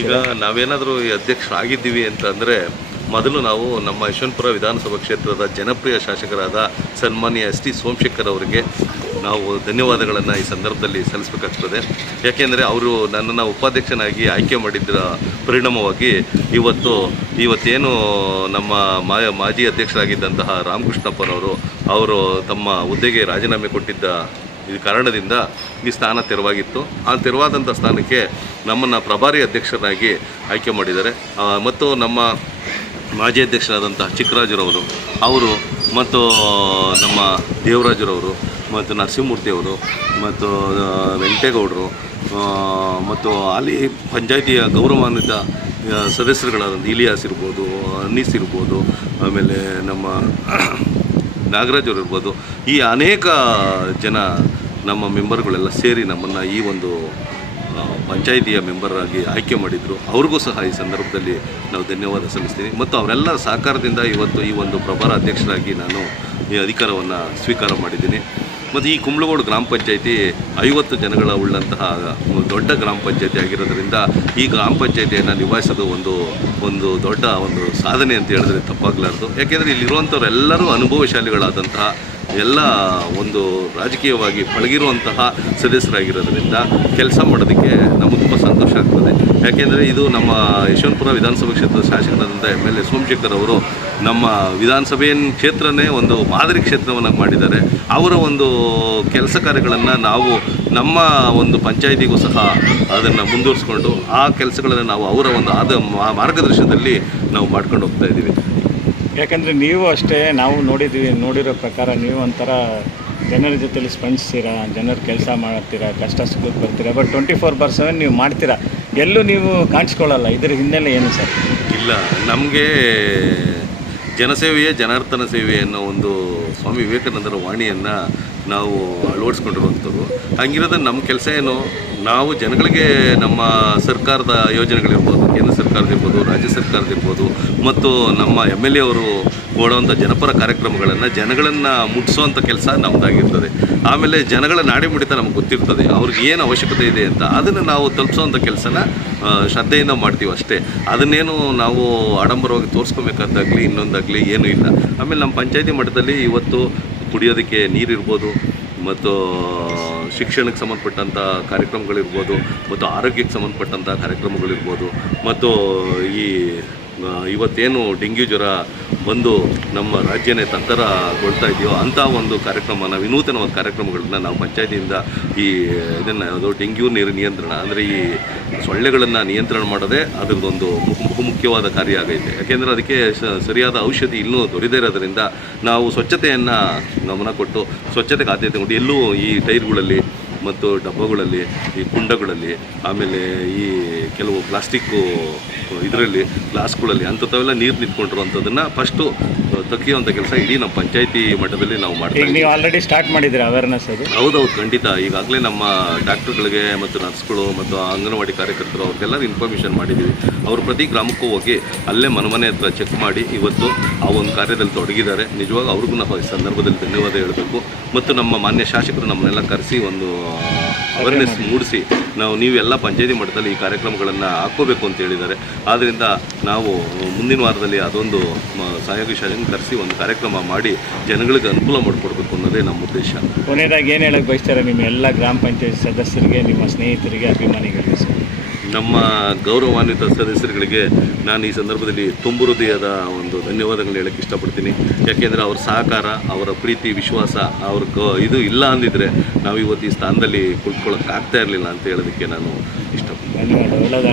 ಈಗ ನಾವೇನಾದರೂ ಅಧ್ಯಕ್ಷರಾಗಿದ್ದೀವಿ ಅಂತಂದರೆ ಮೊದಲು ನಾವು ನಮ್ಮ ಯಶವಂತಪುರ ವಿಧಾನಸಭಾ ಕ್ಷೇತ್ರದ ಜನಪ್ರಿಯ ಶಾಸಕರಾದ ಸನ್ಮಾನ್ಯ ಎಸ್ ಟಿ ಸೋಮಶೇಖರ್ ಅವರಿಗೆ ನಾವು ಧನ್ಯವಾದಗಳನ್ನು ಈ ಸಂದರ್ಭದಲ್ಲಿ ಸಲ್ಲಿಸಬೇಕಾಗ್ತದೆ. ಯಾಕೆಂದರೆ ಅವರು ನನ್ನನ್ನು ಉಪಾಧ್ಯಕ್ಷನಾಗಿ ಆಯ್ಕೆ ಮಾಡಿದ್ದರ ಪರಿಣಾಮವಾಗಿ ಇವತ್ತು ಇವತ್ತೇನು ನಮ್ಮ ಮಾಜಿ ಅಧ್ಯಕ್ಷರಾಗಿದ್ದಂತಹ ರಾಮಕೃಷ್ಣಪ್ಪನವರು ಅವರು ತಮ್ಮ ಹುದ್ದೆಗೆ ರಾಜೀನಾಮೆ ಕೊಟ್ಟಿದ್ದ ಈ ಕಾರಣದಿಂದ ಈ ಸ್ಥಾನ ತೆರವಾಗಿತ್ತು. ಆ ತೆರವಾದಂಥ ಸ್ಥಾನಕ್ಕೆ ನಮ್ಮನ್ನು ಪ್ರಭಾರಿ ಅಧ್ಯಕ್ಷರಾಗಿ ಆಯ್ಕೆ ಮಾಡಿದ್ದಾರೆ. ಮತ್ತು ನಮ್ಮ ಮಾಜಿ ಅಧ್ಯಕ್ಷರಾದಂಥ ಚಿಕ್ಕರಾಜರವರು, ಅವರು ಮತ್ತು ನಮ್ಮ ದೇವರಾಜರವರು ಮತ್ತು ನರಸಿಂಹಮೂರ್ತಿಯವರು ಮತ್ತು ವೆಂಕಟೇಗೌಡರು ಮತ್ತು ಅಲ್ಲಿ ಪಂಚಾಯಿತಿಯ ಗೌರವಾನ್ವಿತ ಸದಸ್ಯರುಗಳಾದಂಥ ಇಲಿಯಾಸ್ ಇರ್ಬೋದು ಅನ್ನೀಸ್ ಇರ್ಬೋದು, ಆಮೇಲೆ ನಮ್ಮ ನಾಗರಾಜ್ ಅವರು ಇರ್ಬೋದು, ಈ ಅನೇಕ ಜನ ನಮ್ಮ ಮೆಂಬರ್ಗಳೆಲ್ಲ ಸೇರಿ ನಮ್ಮನ್ನು ಈ ಒಂದು ಪಂಚಾಯಿತಿಯ ಮೆಂಬರಾಗಿ ಆಯ್ಕೆ ಮಾಡಿದರು. ಅವ್ರಿಗೂ ಸಹ ಈ ಸಂದರ್ಭದಲ್ಲಿ ನಾವು ಧನ್ಯವಾದ ಸಲ್ಲಿಸ್ತೀನಿ ಮತ್ತು ಅವರೆಲ್ಲ ಸಹಕಾರದಿಂದ ಇವತ್ತು ಈ ಒಂದು ಪ್ರಭಾರ ಅಧ್ಯಕ್ಷರಾಗಿ ನಾನು ಈ ಅಧಿಕಾರವನ್ನು ಸ್ವೀಕಾರ ಮಾಡಿದ್ದೀನಿ. ಮತ್ತು ಈ ಕುಂಬ್ಳಗೋಡು ಗ್ರಾಮ ಪಂಚಾಯಿತಿ ಐವತ್ತು ಜನಗಳ ಉಳ್ಳಂತಹ ದೊಡ್ಡ ಗ್ರಾಮ ಪಂಚಾಯಿತಿ ಆಗಿರೋದ್ರಿಂದ ಈ ಗ್ರಾಮ ಪಂಚಾಯಿತಿಯನ್ನು ನಿಭಾಯಿಸೋದು ಒಂದು ಒಂದು ದೊಡ್ಡ ಒಂದು ಸಾಧನೆ ಅಂತ ಹೇಳಿದ್ರೆ ತಪ್ಪಾಗಲಾರ್ದು. ಯಾಕೆಂದರೆ ಇಲ್ಲಿರುವಂಥವ್ರು ಎಲ್ಲರೂ ಅನುಭವಶಾಲಿಗಳಾದಂತಹ ಎಲ್ಲ ಒಂದು ರಾಜಕೀಯವಾಗಿ ಪಳಗಿರುವಂತಹ ಸದಸ್ಯರಾಗಿರೋದ್ರಿಂದ ಕೆಲಸ ಮಾಡೋದಕ್ಕೆ ನಮಗೆ ತುಂಬ ಸಂತೋಷ ಆಗ್ತದೆ. ಯಾಕೆಂದರೆ ಇದು ನಮ್ಮ ಯಶವಂತಪುರ ವಿಧಾನಸಭಾ ಕ್ಷೇತ್ರದ ಶಾಸಕರಾದಂಥ ಎಂ ಎಲ್ ಎ ಸೋಮಶೇಖರ್ ಅವರು ನಮ್ಮ ವಿಧಾನಸಭೆಯ ಕ್ಷೇತ್ರನೇ ಒಂದು ಮಾದರಿ ಕ್ಷೇತ್ರವನ್ನು ಮಾಡಿದ್ದಾರೆ. ಅವರ ಒಂದು ಕೆಲಸ ಕಾರ್ಯಗಳನ್ನು ನಾವು ನಮ್ಮ ಒಂದು ಪಂಚಾಯಿತಿಗೂ ಸಹ ಅದನ್ನು ಮುಂದುವರಿಸ್ಕೊಂಡು ಆ ಕೆಲಸಗಳನ್ನು ನಾವು ಅವರ ಒಂದು ಆದ ಮಾರ್ಗದರ್ಶನದಲ್ಲಿ ನಾವು ಮಾಡ್ಕೊಂಡು ಹೋಗ್ತಾ ಇದ್ದೀವಿ. ಯಾಕಂದರೆ ನೀವು ಅಷ್ಟೇ, ನಾವು ನೋಡಿದ್ವಿ, ನೋಡಿರೋ ಪ್ರಕಾರ ನೀವು ಒಂಥರ ಜನರ ಜೊತೆಲಿ ಸ್ಪಂದಿಸ್ತೀರಾ, ಜನರ ಕೆಲಸ ಮಾಡ್ತೀರಾ, ಕಷ್ಟ ಸುಖಕ್ಕೆ ಬರ್ತೀರಾ but twenty four bar seven ನೀವು ಮಾಡ್ತೀರಾ? ಎಲ್ಲೂ ನೀವು ಕಾಣಿಸ್ಕೊಳ್ಳಲ್ಲ, ಇದರ ಹಿನ್ನೆಲೆ ಏನು ಸರ್? ಇಲ್ಲ, ನಮಗೆ ಜನಸೇವೆಯೇ, ಜನಾರ್ದನ ಸೇವೆ ಅನ್ನೋ ಒಂದು ಸ್ವಾಮಿ ವಿವೇಕಾನಂದರ ವಾಣಿಯನ್ನು ನಾವು ಅಳವಡಿಸ್ಕೊಂಡಿರುವಂಥದ್ದು. ಹಂಗಿರೋದ್ರೆ ನಮ್ಮ ಕೆಲಸ ಏನು, ನಾವು ಜನಗಳಿಗೆ ನಮ್ಮ ಸರ್ಕಾರದ ಯೋಜನೆಗಳಿರ್ಬೋದು, ಕೇಂದ್ರ ಸರ್ಕಾರದಿರ್ಬೋದು ರಾಜ್ಯ ಸರ್ಕಾರದಿರ್ಬೋದು ಮತ್ತು ನಮ್ಮ ಎಂ ಎಲ್ ಎ ಅವರು ಜನಪರ ಕಾರ್ಯಕ್ರಮಗಳನ್ನು ಜನಗಳನ್ನು ಮುಟ್ಟಿಸುವಂಥ ಕೆಲಸ ನಮ್ಮದಾಗಿರ್ತದೆ ಆಮೇಲೆ ಜನಗಳ ನಾಡಿ ಮುಡಿತ ನಮ್ಗೆ ಗೊತ್ತಿರ್ತದೆ, ಅವ್ರಿಗೆ ಏನು ಅವಶ್ಯಕತೆ ಇದೆ ಅಂತ. ಅದನ್ನು ನಾವು ತಲುಪಿಸೋವಂಥ ಕೆಲಸನ ಶ್ರದ್ಧೆಯಿಂದ ಮಾಡ್ತೀವಿ ಅಷ್ಟೇ. ಅದನ್ನೇನು ನಾವು ಆಡಂಬರವಾಗಿ ತೋರಿಸ್ಕೊಬೇಕಾದಾಗಲಿ, ಇನ್ನೊಂದಾಗಲಿ ಏನೂ ಇಲ್ಲ. ಆಮೇಲೆ ನಮ್ಮ ಪಂಚಾಯತಿ ಮಟ್ಟದಲ್ಲಿ ಇವತ್ತು ಕುಡಿಯೋದಕ್ಕೆ ನೀರಿರ್ಬೋದು ಮತ್ತು ಶಿಕ್ಷಣಕ್ಕೆ ಸಂಬಂಧಪಟ್ಟಂಥ ಕಾರ್ಯಕ್ರಮಗಳಿರ್ಬೋದು ಮತ್ತು ಆರೋಗ್ಯಕ್ಕೆ ಸಂಬಂಧಪಟ್ಟಂಥ ಕಾರ್ಯಕ್ರಮಗಳಿರ್ಬೋದು ಮತ್ತು ಈ ಇವತ್ತೇನು ಡೆಂಗ್ಯೂ ಜ್ವರ ಬಂದು ನಮ್ಮ ರಾಜ್ಯನೇ ತತ್ತರಗೊಳ್ತಾ ಇದೆಯೋ ಅಂಥ ಒಂದು ಕಾರ್ಯಕ್ರಮನ ವಿನೂತನವಾದ ಕಾರ್ಯಕ್ರಮಗಳನ್ನ ನಾವು ಪಂಚಾಯತಿಯಿಂದ ಈ, ಇದನ್ನು ಅದು ಡೆಂಗ್ಯೂ ನೀರು ನಿಯಂತ್ರಣ, ಅಂದರೆ ಈ ಸೊಳ್ಳೆಗಳನ್ನು ನಿಯಂತ್ರಣ ಮಾಡೋದೇ ಅದರದ್ದೊಂದು ಬಹು- ಬಹುಮುಖ್ಯವಾದ ಕಾರ್ಯ ಆಗೈತೆ. ಯಾಕೆಂದರೆ ಅದಕ್ಕೆ ಸರಿಯಾದ ಔಷಧಿ ಇನ್ನೂ ದೊರೆಯದೇ ಇರೋದರಿಂದ ನಾವು ಸ್ವಚ್ಛತೆಯನ್ನು ಗಮನ ಕೊಟ್ಟು ಸ್ವಚ್ಛತೆಗೆ ಆದ್ಯತೆ ಕೊಟ್ಟು ಎಲ್ಲೂ ಈ ಟೈರ್ಗಳಲ್ಲಿ ಮತ್ತು ಡಬ್ಬಗಳಲ್ಲಿ ಈ ಕುಂಡಗಳಲ್ಲಿ ಆಮೇಲೆ ಈ ಕೆಲವು ಪ್ಲಾಸ್ಟಿಕ್ಕು ಇದರಲ್ಲಿ ಗ್ಲಾಸ್ಗಳಲ್ಲಿ ಅಂಥವೆಲ್ಲ ನೀರು ನಿಂತ್ಕೊಂಡಿರುವಂಥದ್ದನ್ನು ಫಸ್ಟು ತೆಗೆಯುವಂಥ ಕೆಲಸ ಇಡೀ ನಮ್ಮ ಪಂಚಾಯಿತಿ ಮಟ್ಟದಲ್ಲಿ ನಾವು ಮಾಡ್ತೀವಿ ನೀವು ಆಲ್ರೆಡಿ ಸ್ಟಾರ್ಟ್ ಮಾಡಿದ್ದೀರಾ ಅವೇರ್ನೆಸ್ ಅದು? ಹೌದೌದು ಖಂಡಿತ. ಈಗಾಗಲೇ ನಮ್ಮ ಡಾಕ್ಟ್ರುಗಳಿಗೆ ಮತ್ತು ನರ್ಸ್ಗಳು ಮತ್ತು ಅಂಗನವಾಡಿ ಕಾರ್ಯಕರ್ತರು ಅವ್ರಿಗೆಲ್ಲರೂ ಇನ್ಫಾರ್ಮೇಷನ್ ಮಾಡಿದ್ದೀವಿ. ಅವರು ಪ್ರತಿ ಗ್ರಾಮಕ್ಕೂ ಹೋಗಿ ಅಲ್ಲೇ ಮನೆ ಹತ್ರ ಚೆಕ್ ಮಾಡಿ ಇವತ್ತು ಆ ಒಂದು ಕಾರ್ಯದಲ್ಲಿ ತೊಡಗಿದ್ದಾರೆ. ನಿಜವಾಗ ಅವ್ರಿಗೂ ನಾವು ಈ ಸಂದರ್ಭದಲ್ಲಿ ಧನ್ಯವಾದ ಹೇಳಬೇಕು. ಮತ್ತು ನಮ್ಮ ಮಾನ್ಯ ಶಾಸಕರು ನಮ್ಮನ್ನೆಲ್ಲ ಕರೆಸಿ ಒಂದು ಅವೇರ್ನೆಸ್ ಮೂಡಿಸಿ, ನಾವು ನೀವೆಲ್ಲ ಪಂಚಾಯತಿ ಮಟ್ಟದಲ್ಲಿ ಈ ಕಾರ್ಯಕ್ರಮಗಳನ್ನು ಹಾಕೋಬೇಕು ಅಂತ ಹೇಳಿದ್ದಾರೆ. ಆದ್ದರಿಂದ ನಾವು ಮುಂದಿನ ವಾರದಲ್ಲಿ ಅದೊಂದು ಸಹಯೋಗಿ ಶಾಲೆಯನ್ನು ಕರೆಸಿ ಒಂದು ಕಾರ್ಯಕ್ರಮ ಮಾಡಿ ಜನಗಳಿಗೆ ಅನುಕೂಲ ಮಾಡಿಕೊಡ್ಬೇಕು ಅನ್ನೋದೇ ನಮ್ಮ ಉದ್ದೇಶ. ಕೊನೆಯದಾಗಿ ಏನು ಹೇಳಕ್ಕೆ ಬಯಸ್ತಾರೆ ನಿಮ್ಮ ಎಲ್ಲ ಗ್ರಾಮ ಪಂಚಾಯತ್ ಸದಸ್ಯರಿಗೆ, ನಿಮ್ಮ ಸ್ನೇಹಿತರಿಗೆ, ಅಭಿಮಾನಿಗಳಿಗೆ? ನಮ್ಮ ಗೌರವಾನ್ವಿತ ಸದಸ್ಯರುಗಳಿಗೆ ನಾನು ಈ ಸಂದರ್ಭದಲ್ಲಿ ತುಂಬು ಹೃದಯದ ಒಂದು ಧನ್ಯವಾದಗಳನ್ನ ಹೇಳಕ್ಕೆ ಇಷ್ಟಪಡ್ತೀನಿ. ಯಾಕೆಂದರೆ ಅವ್ರ ಸಹಕಾರ, ಅವರ ಪ್ರೀತಿ, ವಿಶ್ವಾಸ, ಅವ್ರ ಗ, ಇದು ಇಲ್ಲ ಅಂದಿದ್ರೆ ನಾವು ಇವತ್ತು ಈ ಸ್ಥಾನದಲ್ಲಿ ಕುಳ್ಕೊಳ್ಳೋಕ್ಕಾಗ್ತಾ ಇರಲಿಲ್ಲ ಅಂತ ಹೇಳೋದಕ್ಕೆ ನಾನು ಇಷ್ಟಪಡ್ತೀನಿ.